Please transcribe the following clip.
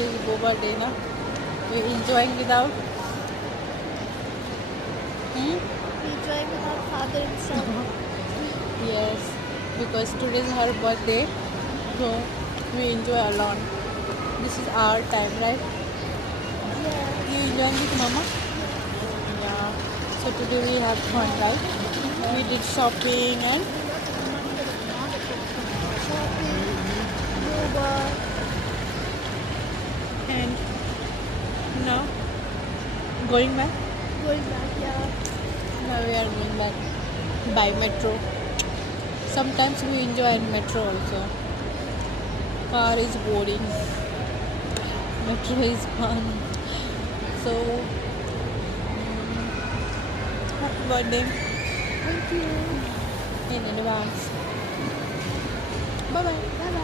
today's boba day, na? We're enjoying without. Hmm? Enjoy without father himself. Yes, because today is her birthday, so we enjoy alone. This is our time, right? Yeah. You enjoying with mama? Yeah. So today we have fun, right? We did shopping and Shopping, boba. and now going back. Going back, yeah. Now we are going back by metro. Sometimes we enjoy in metro also. Car is boring. Metro is fun. So happy birthday Thank you. in advance. Bye bye. Bye bye.